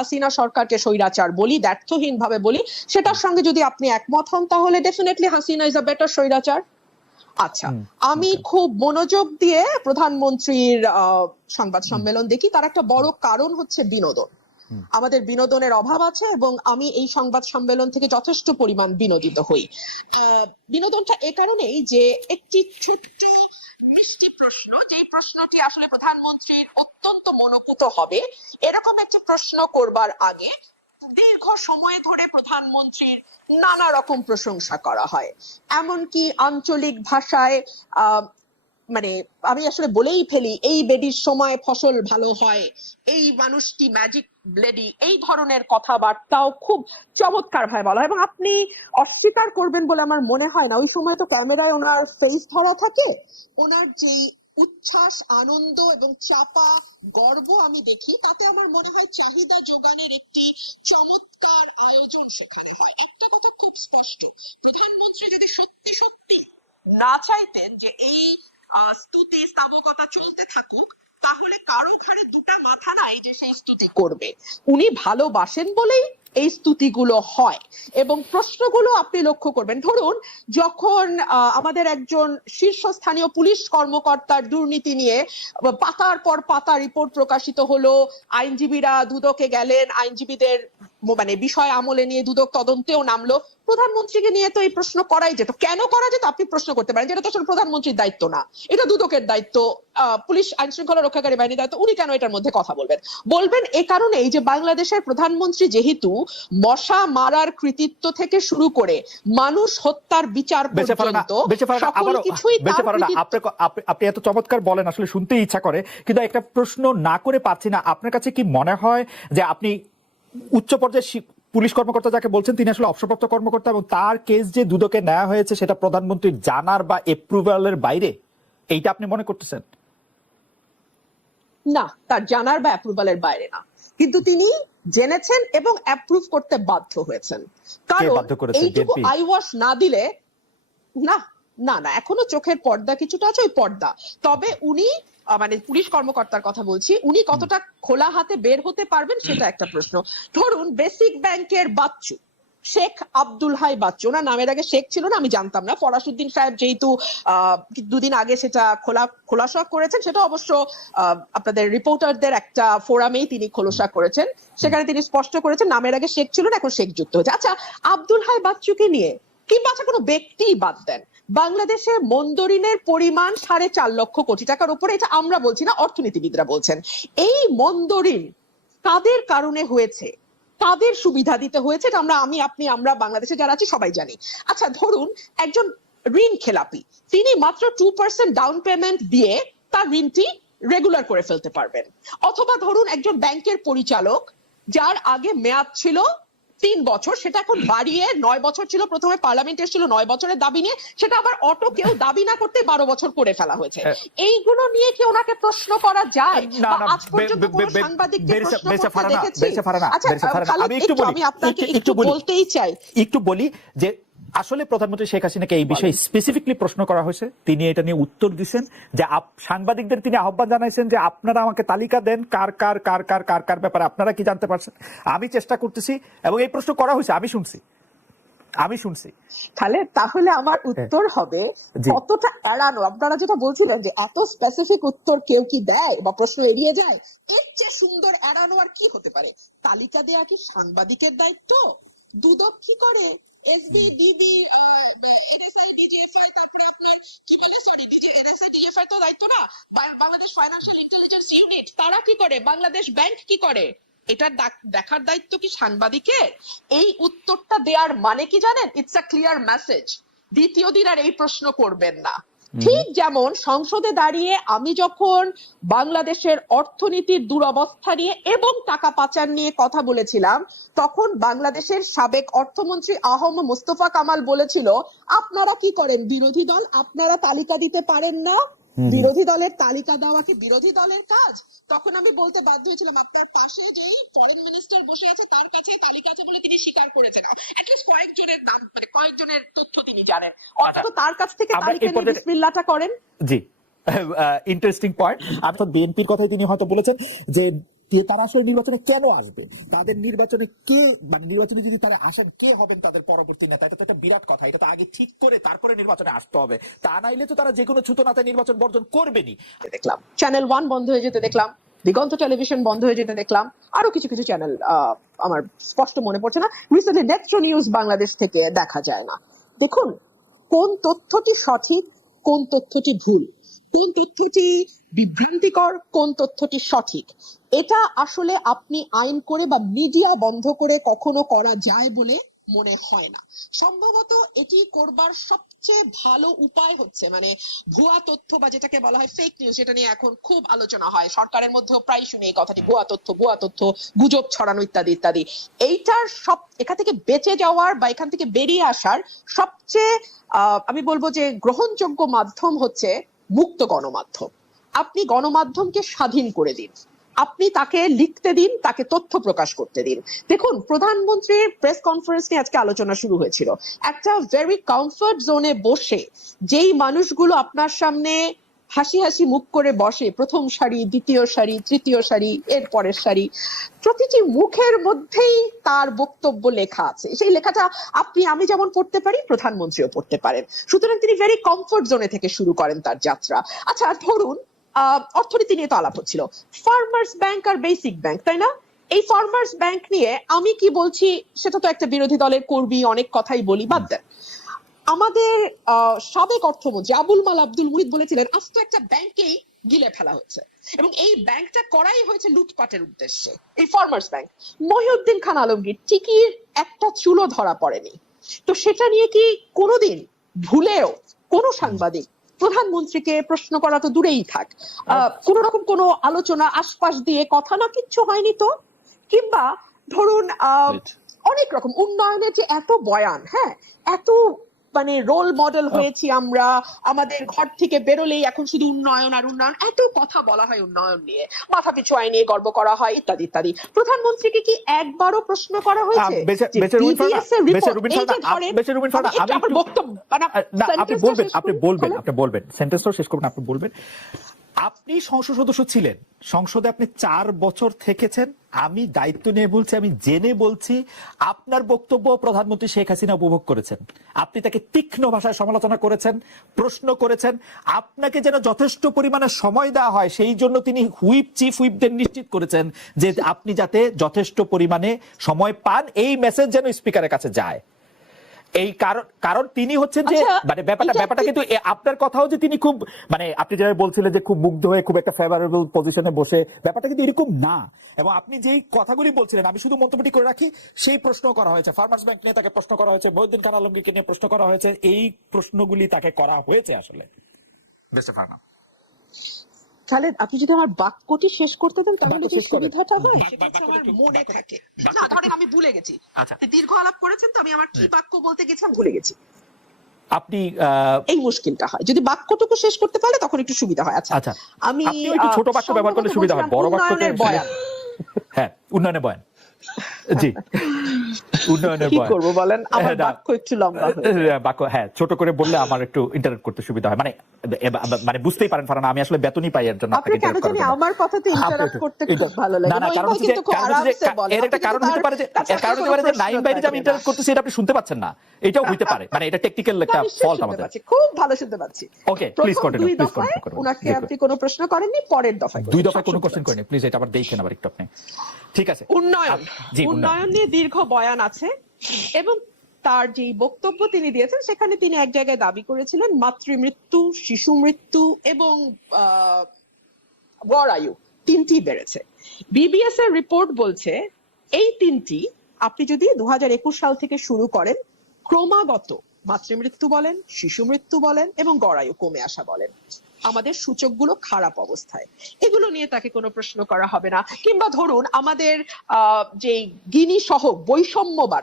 হাসিনা সরকারকে স্বৈরাচার বলি, দ্ব্যর্থহীন ভাবে বলি, সেটার সঙ্গে যদি আপনি একমত হন তাহলে definitely Hasina is a better স্বৈরাচার। আচ্ছা, আমি খুব মনোযোগ দিয়ে প্রধানমন্ত্রীর সংবাদ সম্মেলন দেখি, তার একটা বড় কারণ হচ্ছে বিনোদন। আমাদের বিনোদনের অভাব আছে এবং আমি এই সংবাদ সম্মেলন থেকে যথেষ্ট পরিমাণ বিনোদিত হই। বিনোদনটা এ কারণেই যে একটি ছোট্ট মিষ্টি প্রশ্ন, যে প্রশ্নটি আসলে প্রধানমন্ত্রীর অত্যন্ত মনোপুত হবে, এরকম একটি প্রশ্ন করবার আগে দীর্ঘ সময় ধরে প্রধানমন্ত্রীর নানা রকম প্রশংসা করা হয়, এমনকি আঞ্চলিক ভাষায় মানে আমি আসলে বলেই ফেলি, এই বেডির সময় ফসল ভালো হয়, এই মানুষটি ম্যাজিক লেডি, এই ধরনের কথাবার্তাও খুব চমৎকার ভাবে বলা হয়। এবং আপনি অস্বীকার করবেন বলে আমার মনে হয় না, ওই সময় তো ক্যামেরায় ওনার ফেস ধরা থাকে, ওনার যেই উচ্ছ্বাস, আনন্দ এবং চাপা গর্ব আমি দেখি, তাতে আমার মনে হয় চাহিদা যোগানের একটি চমৎকার আয়োজন সেখানে হয়। একটা কথা খুব স্পষ্ট, প্রধানমন্ত্রী যদি সত্যি সত্যি না চাইতেন যে এই স্তুতি স্তাবকতা চলতে থাকুক, তাহলে কারো ঘাড়ে দুটা মাথা নাই যে সেই স্তুতি করবে। উনি ভালোবাসেন বলেই এই স্তুতিগুলো হয়। এবং প্রশ্নগুলো আপনি লক্ষ্য করবেন, ধরুন যখন আমাদের একজন শীর্ষস্থানীয় পুলিশ কর্মকর্তার দুর্নীতি নিয়ে পাতার পর পাতা রিপোর্ট প্রকাশিত হলো, আইনজীবীরা দুদকে গেলেন, আইনজীবীদের মানে বিষয় আমলে নিয়ে দুদক তদন্তেও নামলো, প্রধানমন্ত্রীকে নিয়ে তো এই প্রশ্ন করাই যেত। কেন করা যেত আপনি প্রশ্ন করতে পারেন, যেটা তো আসলে প্রধানমন্ত্রীর দায়িত্ব না, এটা দুদকের দায়িত্ব, পুলিশ আইন শৃঙ্খলা রক্ষাকারী বাহিনীর দায়িত্ব, উনি কেন এটার মধ্যে কথা বলবেন এ কারণে এই যে বাংলাদেশের প্রধানমন্ত্রী যেহেতু মশা মারার কৃতিত্ব থেকে শুরু করে মানুষ হত্যার বিচার পর্যন্ত সকল কিছুই আপনি এত চমৎকার বলেন, আসলে শুনতে ইচ্ছা করে, কিন্তু একটা প্রশ্ন না করে পাচ্ছি না। আপনার কাছে কি মনে হয় যে আপনি উচ্চ পর্যায়ে পুলিশ কর্মকর্তা যাকে বলছেন তিনি আসলে অবসরপ্রাপ্ত কর্মকর্তা, এবং তার কেস যে দুদকে নেওয়া হয়েছে সেটা প্রধানমন্ত্রীর জানার বা এপ্রুভালের বাইরে, এইটা আপনি মনে করতেছেন? না, তার জানার বা অ্যাপ্রুভালের বাইরে না, কিন্তু তিনি জেনেছেন এবং অ্যাপ্রুভ করতে বাধ্য হয়েছেন। কারণ এইটুকু আইওয়াশ না দিলে না না না এখনো চোখের পর্দা কিছুটা আছে, ওই পর্দা। তবে উনি মানে পুলিশ কর্মকর্তার কথা বলছি, উনি কতটা খোলা হাতে বের হতে পারবেন সেটা একটা প্রশ্ন। ধরুন বেসিক ব্যাংকের বাচ্চু শেখ আব্দুল হাই বাচ্চু, ওনার নামের আগে শেখ ছিল না, আমি জানতাম না, ফরাসউদ্দিন সাহেব যেহেতু দুদিন আগে সেটা খোলাসা করেছেন, সেটা অবশ্য আপনাদের রিপোর্টারদের একটা ফোরামেই তিনি খোলাসা করেছেন, সেখানে তিনি স্পষ্ট করেছেন নামের আগে শেখ ছিল না, এখন শেখ যুক্ত হয়েছে। আচ্ছা, আব্দুল হাই বাচ্চুকে নিয়ে কিংবা আচ্ছা কোনো ব্যক্তি বাদ দেন, বাংলাদেশে মন্দরিনের পরিমাণ 4.5 লক্ষ কোটি টাকার উপরে, এটা আমরা বলছি না, অর্থনীতিবিদরা বলছেন। এই মন্দরিন কাদের কারণে হয়েছে, তাদের সুবিধা দিতে হয়েছে, এটা আমরা বাংলাদেশে যারা আছি সবাই জানি। আচ্ছা, ধরুন একজন ঋণ খেলাপি, তিনি মাত্র 2% ডাউন পেমেন্ট দিয়ে তার ঋণটি রেগুলার করে ফেলতে পারবেন। অথবা ধরুন একজন ব্যাংকের পরিচালক, যার আগে মেয়াদ ছিল 3 বছর, সেটা এখন বাড়িয়ে 9 বছর ছিল, প্রথমে পার্লামেন্ট এসেছিল 9 বছরের দাবি নিয়ে, সেটা আবার অটো কেউ দাবি না করতে 12 বছর করে ফেলা হয়েছে। এইগুলো নিয়ে কি ওনাকে প্রশ্ন করা যায়? আজ পর্যন্ত কোন সাংবাদিককে প্রশ্ন করতে দেখেছি? আচ্ছা, আমি আপনাকে একটু বলতেই চাই, একটু বলি যে আসলে প্রধানমন্ত্রী শেখ হাসিনাকে এই বিষয়ে স্পেসিফিকলি প্রশ্ন করা হয়েছে, তিনি এটা নিয়ে উত্তর দিচ্ছেন যে সাংবাদিকদের তিনি আহ্বান জানাইছেন যে আপনারা আমাকে তালিকা দেন কার কার কার কার কার কার ব্যাপারে আপনারা কি জানতে পারছেন, আমি চেষ্টা করতেছি, এবং এই প্রশ্ন করা হয়েছে, আমি শুনছি। তাহলে আমার উত্তর হবে কতটা এড়ানো। আপনারা যেটা বলছিলেন যে এত স্পেসিফিক উত্তর কেউ কি দেয় বা প্রশ্ন এড়িয়ে যায়, এর চেয়ে সুন্দর এড়ানো আর কি হতে পারে? তালিকা দেয়া কি সাংবাদিকের দায়িত্ব? দুদক কি করে? এসবি, ডিবি, এনএসআই, ডিজিএফআই, তারপরে আপনার কি বলে, সরি, এনএসআই, ডিজিএফআই তো দায়িত্ব না, বাংলাদেশ ফাইন্যান্সিয়াল ইন্টেলিজেন্স ইউনিট তারা কি করে, বাংলাদেশ ব্যাংক কি করে, এটা দেখার দায়িত্ব কি সাংবাদিকের? এই উত্তরটা দেওয়ার মানে কি জানেন? ইটস আ ক্লিয়ার মেসেজ, দ্বিতীয় দিন আর এই প্রশ্ন করবেন না। ঠিক যেমন সংসদে দাঁড়িয়ে আমি যখন বাংলাদেশের অর্থনীতির দুরবস্থা নিয়ে এবং টাকা পাচার নিয়ে কথা বলেছিলাম, তখন বাংলাদেশের সাবেক অর্থমন্ত্রী আহম মোস্তফা কামাল বলেছিল, আপনারা কি করেন বিরোধী দল, আপনারা তালিকা দিতে পারেন না, বিরোধী দলের তালিকা দেওয়া কি বিরোধী দলের কাজ? তখন আমি বলতে বাধ্য হয়েছিলাম, আপনার পাশে যেই ফরেন মিনিস্টার বসে আছে তার কাছে তালিকা আছে বলে তিনি স্বীকার করেছেন, অ্যাটলিস্ট কয়েকজনের নাম, মানে কয়েকজনের তথ্য তিনি জানেন, অথচ তার কাছ থেকে তালিকা নিয়ে বিসমিল্লাহটা করেন। জি, ইন্টারেস্টিং পয়েন্ট। আপনি বিএনপির কথাই তিনি হয়তো বলেছেন যে তারা আসলে নির্বাচনে কেন আসবে, তাদের নির্বাচনে কে, মানে নির্বাচনে যদি তারা আসেন কে হবেন তাদের পরবর্তী নেতা, এটা তো একটা বিরাট কথা। এটা তো আগে ঠিক করে তারপরে নির্বাচনে আসতে হবে, তা নাইলে তো তারা যে কোনো ছুতো নাতে নির্বাচন বর্জন করবেনি। দেখলাম চ্যানেল 1 বন্ধ হয়ে যেতে দেখলাম, দিগন্ত টেলিভিশন বন্ধ হয়ে যেতে দেখলাম, আরো কিছু কিছু চ্যানেল আমার স্পষ্ট মনে পড়ছে না, রিসেন্টলি নেত্র নিউজ বাংলাদেশ থেকে দেখা যায় না। দেখুন কোন তথ্যটি সঠিক, কোন তথ্যটি ভুল, কোন তথ্যটি বিভ্রান্তিকর, কোন তথ্যটি সঠিক, এটা আসলে আপনি আইন করে বা মিডিয়া বন্ধ করে কখনো করা যায় বলে মনে হয় না। সম্ভবত এটি করবার সবচেয়ে ভালো উপায় হচ্ছে মানে ভুয়া তথ্য বা যেটাকে বলা হয় ফেক নিউজ, সেটা নিয়ে এখন খুব আলোচনা হয়, সরকারের মধ্যেও প্রায় শুনি এই কথাটি, ভুয়া তথ্য, গুজব ছড়ানো ইত্যাদি ইত্যাদি। এইটার সব এখান থেকে বেঁচে যাওয়ার বা এখান থেকে বেরিয়ে আসার সবচেয়ে আমি বলবো যে গ্রহণযোগ্য মাধ্যম হচ্ছে মুক্ত গণমাধ্যম। আপনি গণমাধ্যমকে স্বাধীন করে দিন, আপনি তাকে লিখতে দিন, তাকে তথ্য প্রকাশ করতে দিন। দেখুন প্রধানমন্ত্রীর প্রেস কনফারেন্স নিয়ে আজকে আলোচনা শুরু হয়েছিল, একটা ভেরি কমফর্ট জোনে বসে যেই মানুষগুলো আপনার সামনে হাসি হাসি মুখ করে বসে, প্রথম সারি, দ্বিতীয় সারি, তৃতীয় সারি, এর পরের সারি, প্রতিটি মুখের মধ্যেই তার বক্তব্য লেখা আছে। সেই লেখাটা আপনি আমি যেমন পড়তে পারি, প্রধানমন্ত্রীও পড়তে পারেন। সুতরাং তিনি ভেরি কমফর্ট জোনে থেকে শুরু করেন তার যাত্রা। আচ্ছা ধরুন অর্থনীতি নিয়ে তো আলাপ হচ্ছিল, ফার্মার্স ব্যাংক আর বেসিক ব্যাংক, তাই না? এই ফার্মার্স ব্যাংক নিয়ে আমি কি বলছি সেটা তো একটা বিরোধী দলের কর্মী অনেক কথাই বলি, বাদ দেন। আমাদের সাবেক অর্থমন্ত্রী আবুল মাল আব্দুল মুহিত বলেছিলেন আজ তো একটা ব্যাংকেই গিলে ফেলা হচ্ছে এবং এই ব্যাংকটা করাই হয়েছে লুটপাটের উদ্দেশ্যে, এই ফার্মার্স ব্যাংক। মহিউদ্দিন খান আলমগীর ঠিকই একটা চুলো ধরা পড়েনি, তো সেটা নিয়ে কি কোনোদিন ভুলেও কোনো সাংবাদিক প্রধানমন্ত্রীকে প্রশ্ন করা তো দূরেই থাক, কোন রকম কোনো আলোচনা আশপাশ দিয়ে কথা না কিচ্ছু হয়নি তো? কিংবা ধরুন অনেক রকম উন্নয়নের যে এত বয়ান, হ্যাঁ এত মানে রোল মডেল হয়েছি আমরা, আমাদের ঘর থেকে বেরোলেই এখন শুধু উন্নয়ন আর উন্নয়ন, এত কথা বলা হয় উন্নয়ন নিয়ে, মাথা পিছু আয় নিয়ে গর্ব করা হয় ইত্যাদি ইত্যাদি। প্রধানমন্ত্রীকে কি একবারও প্রশ্ন করা হয়েছে? আপনি সংসদ সদস্য ছিলেন, সংসদে আপনি 4 বছর থেকেছেন, আমি দায়িত্ব নিয়ে বলছি, আমি জেনে বলছি, আপনার বক্তব্য প্রধানমন্ত্রী শেখ হাসিনা উপভোগ করেছেন। আপনি তাকে তীক্ষ্ণ ভাষায় সমালোচনা করেছেন, প্রশ্ন করেছেন, আপনাকে যেন যথেষ্ট পরিমাণে সময় দেওয়া হয় সেই জন্য তিনি চিফ হুইপদের নিশ্চিত করেছেন যে আপনি যাতে যথেষ্ট পরিমাণে সময় পান, এই মেসেজ যেন স্পিকারের কাছে যায়। এই কারণ তিনি হচ্ছেন যে মানে ব্যাপারটা কিন্তু আপনার কথাও যে তিনি খুব মানে আপনি যেটা বলছিলেন যে খুব মুগ্ধ হয়ে খুব একটা ফেভারেবল পজিশনে বসে, ব্যাপারটা কিন্তু এরকম না। এবং আপনি যেই কথাগুলি বলছিলেন আমি শুধু মন্তব্যটি করে রাখি, সেই প্রশ্ন করা হয়েছে, ফার্মার্স ব্যাংক নিয়ে তাকে প্রশ্ন করা হয়েছে, মহিউদ্দিন খান আলমগীরকে নিয়ে প্রশ্ন করা হয়েছে, এই প্রশ্নগুলি তাকে করা হয়েছে আসলে। মিস্টার ফারহানা খালেদ, আপনি যদি আমার বাক্যটি শেষ করতে দেন তাহলে যে সুবিধাটা হয় সেটা আমার মনে থাকে না। ধরেন আমি ভুলে গেছি, দীর্ঘ আলাপ করেছেন তো আমি আমার কি বাক্য বলতে গেছিলাম ভুলে গেছি, আপনি এই মুশকিলটা হয়। যদি বাক্যটুকু শেষ করতে পারলে তখন একটু সুবিধা হয়। আচ্ছা আমি একটু ছোট বাক্য ব্যবহার করলে সুবিধা হয়, বড় বাক্যতে হ্যাঁ উন্নয়নের বয়ান জি উন্নয়নের বয়ান কি করব বলেন, আমার বাক্য একটু লম্বা বাক্য, হ্যাঁ ছোট করে বললে আমার একটু ইন্টারেক্ট করতে সুবিধা হয়, মানে বুঝতেই পারেন ফারহানা আমি আসলে বেতনই পাই এর জন্য আপনাকে ইন্টারেক্ট করতে। আমার কথাতে ইন্টারেক্ট করতে খুব ভালো লাগে। না কারণ কিন্তু খুব আরামসে বলেন, এর একটা কারণ হতে পারে যে নাইম বাইরে যে আমি ইন্টারেক্ট করতেছি এটা আপনি শুনতে পাচ্ছেন না, এটাও হতে পারে, মানে এটা টেকনিক্যাল একটা ফল্ট আমাদের। খুব ভালো শুনতে পাচ্ছি। Okay please continue, please continue করুন। উনাকে আপনি কোনো প্রশ্ন করেননি, পরের দফায় 2 দফায় কোনো কোশ্চেন করেননি, প্লিজ এটা আবার দেখেন আবার একটু আপনি। ঠিক আছে, উন্নয়ন নিয়ে দীর্ঘ বয়ান আছে এবং তার যে বক্তব্য তিনি দিয়েছেন সেখানে তিনি এক জায়গায় দাবি করেছিলেন মাতৃমৃত্যু, শিশু মৃত্যু এবং গড় আয়ু 3টি বেড়েছে। বিবিএস এর রিপোর্ট বলছে এই 3টি আপনি যদি 2021 সাল থেকে শুরু করেন ক্রমাগত মাতৃমৃত্যু বলেন, শিশু মৃত্যু বলেন এবং গড় আয়ু কমে আসা বলেন, আমাদের সূচকগুলো খারাপ অবস্থায়, এগুলো নিয়ে তাকে কোনো প্রশ্ন করা হবে না। কিংবা ধরুন আমাদের যে গিনি সহ বৈষম্যবাদ